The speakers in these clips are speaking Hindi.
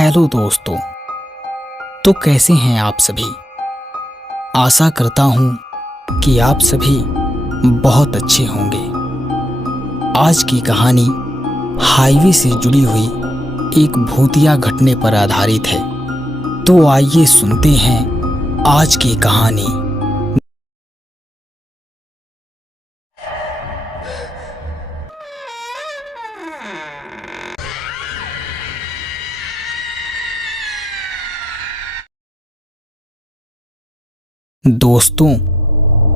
हेलो दोस्तों। तो कैसे हैं आप सभी। आशा करता हूँ कि आप सभी बहुत अच्छे होंगे। आज की कहानी हाईवे से जुड़ी हुई एक भूतिया घटने पर आधारित है। तो आइए सुनते हैं आज की कहानी। दोस्तों,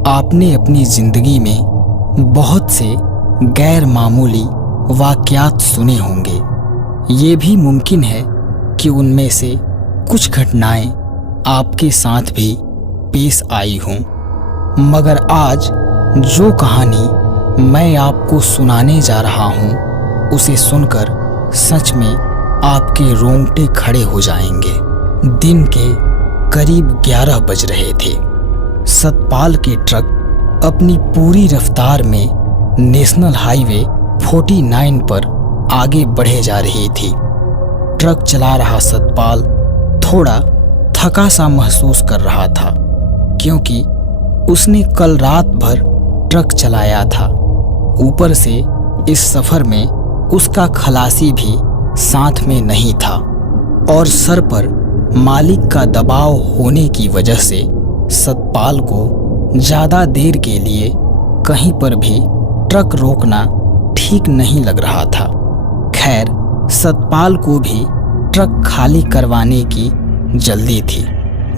आपने अपनी जिंदगी में बहुत से गैर मामूली वाकयात सुने होंगे। ये भी मुमकिन है कि उनमें से कुछ घटनाएं आपके साथ भी पेश आई हों। मगर आज जो कहानी मैं आपको सुनाने जा रहा हूं, उसे सुनकर सच में आपके रोंगटे खड़े हो जाएंगे। दिन के करीब 11 बज रहे थे। सतपाल के ट्रक अपनी पूरी रफ्तार में नेशनल हाईवे 49 पर आगे बढ़े जा रही थी। ट्रक चला रहा सतपाल थोड़ा थका सा महसूस कर रहा था, क्योंकि उसने कल रात भर ट्रक चलाया था। ऊपर से इस सफर में उसका खलासी भी साथ में नहीं था और सर पर मालिक का दबाव होने की वजह से सतपाल को ज्यादा देर के लिए कहीं पर भी ट्रक रोकना ठीक नहीं लग रहा था। खैर, सतपाल को भी ट्रक खाली करवाने की जल्दी थी,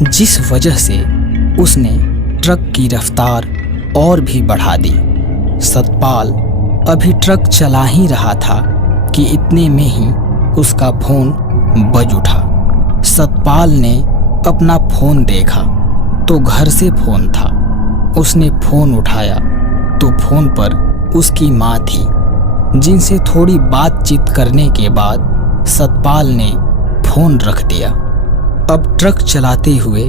जिस वजह से उसने ट्रक की रफ्तार और भी बढ़ा दी। सतपाल अभी ट्रक चला ही रहा था कि इतने में ही उसका फोन बज उठा। सतपाल ने अपना फोन देखा तो घर से फोन था। उसने फोन उठाया तो फोन पर उसकी माँ थी, जिनसे थोड़ी बातचीत करने के बाद सतपाल ने फोन रख दिया। अब ट्रक चलाते हुए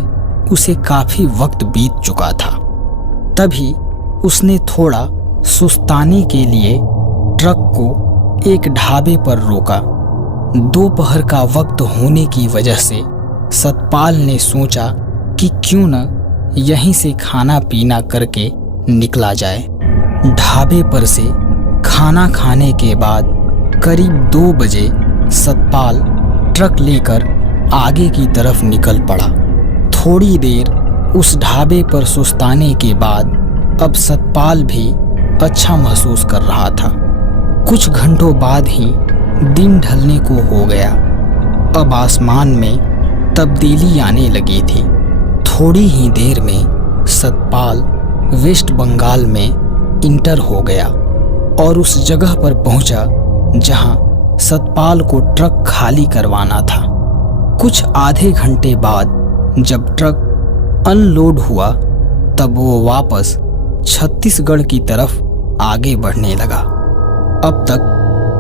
उसे काफी वक्त बीत चुका था। तभी उसने थोड़ा सुस्ताने के लिए ट्रक को एक ढाबे पर रोका। दोपहर का वक्त होने की वजह से सतपाल ने सोचा कि क्यों न यहीं से खाना पीना करके निकला जाए। ढाबे पर से खाना खाने के बाद करीब 2 बजे सतपाल ट्रक लेकर आगे की तरफ निकल पड़ा। थोड़ी देर उस ढाबे पर सुस्ताने के बाद अब सतपाल भी अच्छा महसूस कर रहा था। कुछ घंटों बाद ही दिन ढलने को हो गया। अब आसमान में तब्दीली आने लगी थी। थोड़ी ही देर में सतपाल वेस्ट बंगाल में इंटर हो गया और उस जगह पर पहुंचा जहां सतपाल को ट्रक खाली करवाना था। कुछ आधे घंटे बाद जब ट्रक अनलोड हुआ, तब वो वापस छत्तीसगढ़ की तरफ आगे बढ़ने लगा। अब तक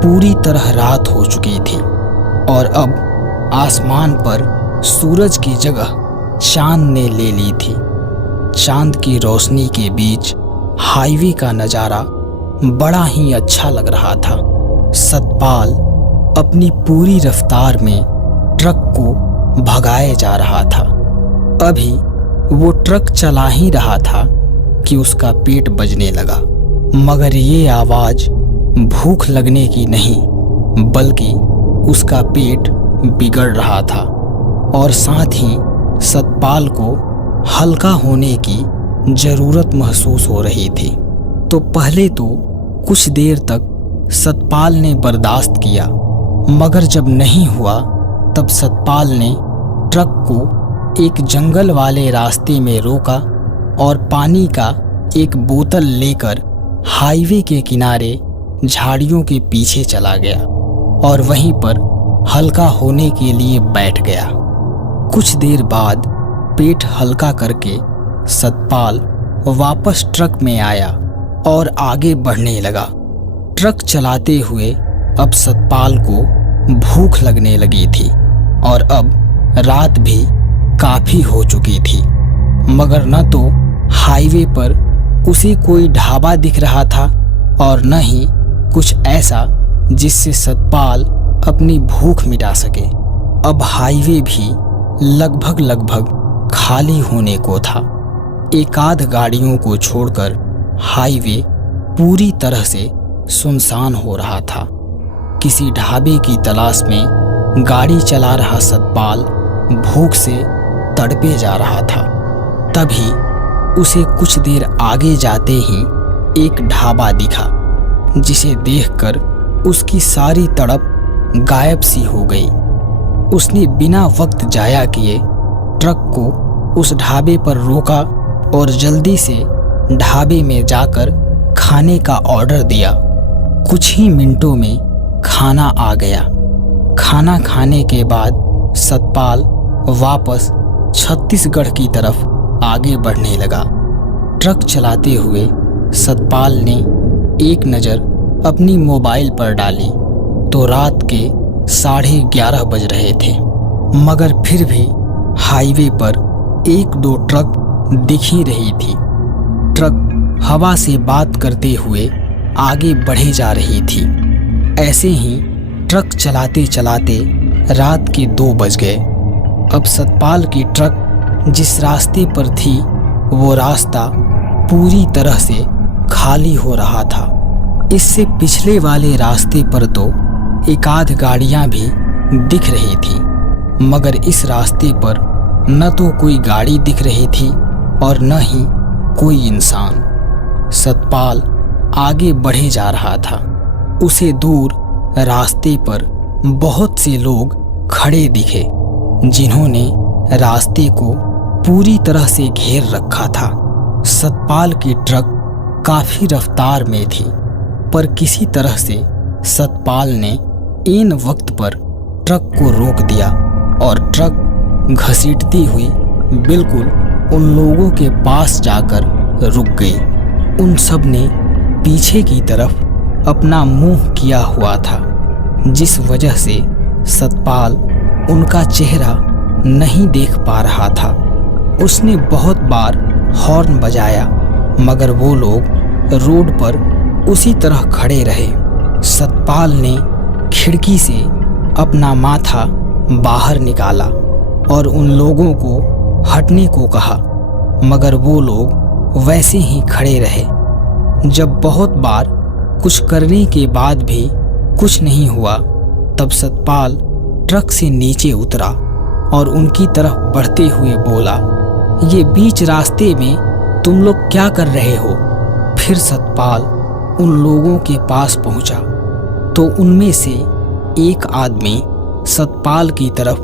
पूरी तरह रात हो चुकी थी और अब आसमान पर सूरज की जगह चांद ने ले ली थी। चांद की रोशनी के बीच हाईवे का नज़ारा बड़ा ही अच्छा लग रहा था। सतपाल अपनी पूरी रफ्तार में ट्रक को भगाए जा रहा था। अभी वो ट्रक चला ही रहा था कि उसका पेट बजने लगा। मगर ये आवाज़ भूख लगने की नहीं, बल्कि उसका पेट बिगड़ रहा था और साथ ही सतपाल को हल्का होने की ज़रूरत महसूस हो रही थी। तो पहले तो कुछ देर तक सतपाल ने बर्दाश्त किया, मगर जब नहीं हुआ तब सतपाल ने ट्रक को एक जंगल वाले रास्ते में रोका और पानी का एक बोतल लेकर हाईवे के किनारे झाड़ियों के पीछे चला गया और वहीं पर हल्का होने के लिए बैठ गया। कुछ देर बाद पेट हल्का करके सतपाल वापस ट्रक में आया और आगे बढ़ने लगा। ट्रक चलाते हुए अब सतपाल को भूख लगने लगी थी और अब रात भी काफी हो चुकी थी, मगर न तो हाईवे पर उसे कोई ढाबा दिख रहा था और न ही कुछ ऐसा जिससे सतपाल अपनी भूख मिटा सके। अब हाईवे भी लगभग खाली होने को था। एकाध गाड़ियों को छोड़कर हाईवे पूरी तरह से सुनसान हो रहा था। किसी ढाबे की तलाश में गाड़ी चला रहा सतपाल भूख से तड़पे जा रहा था। तभी उसे कुछ देर आगे जाते ही एक ढाबा दिखा, जिसे देखकर उसकी सारी तड़प गायब सी हो गई। उसने बिना वक्त जाया किए ट्रक को उस ढाबे पर रोका और जल्दी से ढाबे में जाकर खाने का ऑर्डर दिया। कुछ ही मिनटों में खाना आ गया। खाना खाने के बाद सतपाल वापस छत्तीसगढ़ की तरफ आगे बढ़ने लगा। ट्रक चलाते हुए सतपाल ने एक नज़र अपनी मोबाइल पर डाली तो रात के 11:30 बज रहे थे, मगर फिर भी हाईवे पर 1-2 ट्रक दिख ही रही थी। ट्रक हवा से बात करते हुए आगे बढ़े जा रही थी। ऐसे ही ट्रक चलाते चलाते रात के 2 बज गए। अब सतपाल की ट्रक जिस रास्ते पर थी वो रास्ता पूरी तरह से खाली हो रहा था। इससे पिछले वाले रास्ते पर तो एकाध गाड़ियां भी दिख रही थी, मगर इस रास्ते पर न तो कोई गाड़ी दिख रही थी और न ही कोई इंसान। सतपाल आगे बढ़े जा रहा था। उसे दूर रास्ते पर बहुत से लोग खड़े दिखे, जिन्होंने रास्ते को पूरी तरह से घेर रखा था। सतपाल की ट्रक काफी रफ्तार में थी, पर किसी तरह से सतपाल ने ऐन वक्त पर ट्रक को रोक दिया और ट्रक घसीटती हुई बिल्कुल उन लोगों के पास जाकर रुक गई। उन सब ने पीछे की तरफ अपना मुंह किया हुआ था, जिस वजह से सतपाल उनका चेहरा नहीं देख पा रहा था। उसने बहुत बार हॉर्न बजाया, मगर वो लोग रोड पर उसी तरह खड़े रहे। सतपाल ने खिड़की से अपना माथा बाहर निकाला और उन लोगों को हटने को कहा, मगर वो लोग वैसे ही खड़े रहे। जब बहुत बार कुछ करने के बाद भी कुछ नहीं हुआ, तब सतपाल ट्रक से नीचे उतरा और उनकी तरफ बढ़ते हुए बोला, ये बीच रास्ते में तुम लोग क्या कर रहे हो? फिर सतपाल उन लोगों के पास पहुंचा तो उनमें से एक आदमी सतपाल की तरफ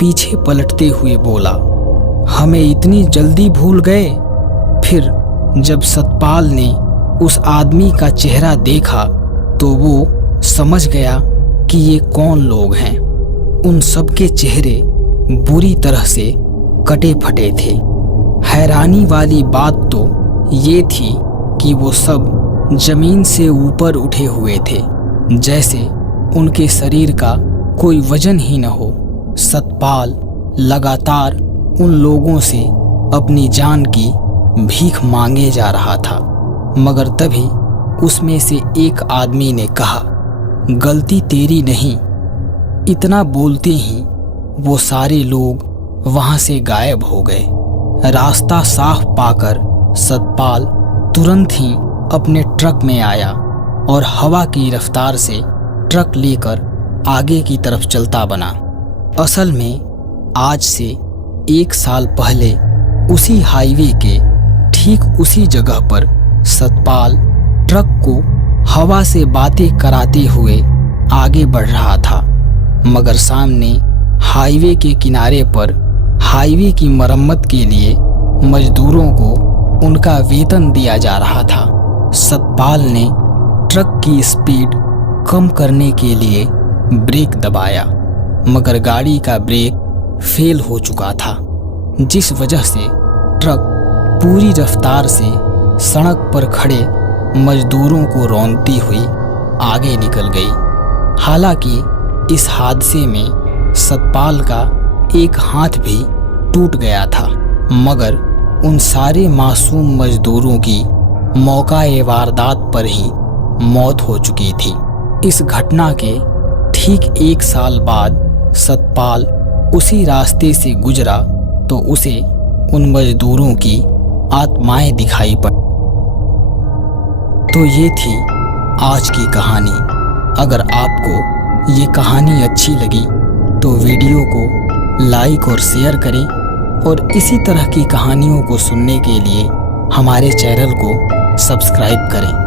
पीछे पलटते हुए बोला, हमें इतनी जल्दी भूल गए? फिर जब सतपाल ने उस आदमी का चेहरा देखा तो वो समझ गया कि ये कौन लोग हैं। उन सबके चेहरे बुरी तरह से कटे फटे थे। हैरानी वाली बात तो ये थी कि वो सब जमीन से ऊपर उठे हुए थे, जैसे उनके शरीर का कोई वजन ही न हो। सतपाल लगातार उन लोगों से अपनी जान की भीख मांगे जा रहा था, मगर तभी उसमें से एक आदमी ने कहा, गलती तेरी नहीं। इतना बोलते ही वो सारे लोग वहां से गायब हो गए। रास्ता साफ पाकर सतपाल तुरंत ही अपने ट्रक में आया और हवा की रफ्तार से ट्रक लेकर आगे की तरफ चलता बना। असल में आज से 1 साल पहले उसी हाईवे के ठीक उसी जगह पर सतपाल ट्रक को हवा से बातें कराते हुए आगे बढ़ रहा था, मगर सामने हाईवे के किनारे पर हाईवे की मरम्मत के लिए मजदूरों को उनका वेतन दिया जा रहा था। सतपाल ने ट्रक की स्पीड कम करने के लिए ब्रेक दबाया, मगर गाड़ी का ब्रेक फेल हो चुका था, जिस वजह से ट्रक पूरी रफ्तार से सड़क पर खड़े मजदूरों को रौंदती हुई आगे निकल गई। हालांकि इस हादसे में सतपाल का एक हाथ भी टूट गया था, मगर उन सारे मासूम मजदूरों की मौका-ए वारदात पर ही मौत हो चुकी थी। इस घटना के ठीक 1 साल बाद सतपाल उसी रास्ते से गुजरा तो उसे उन मजदूरों की आत्माएं दिखाई पड़। तो ये थी आज की कहानी। अगर आपको ये कहानी अच्छी लगी तो वीडियो को लाइक और शेयर करें और इसी तरह की कहानियों को सुनने के लिए हमारे चैनल को सब्सक्राइब करें।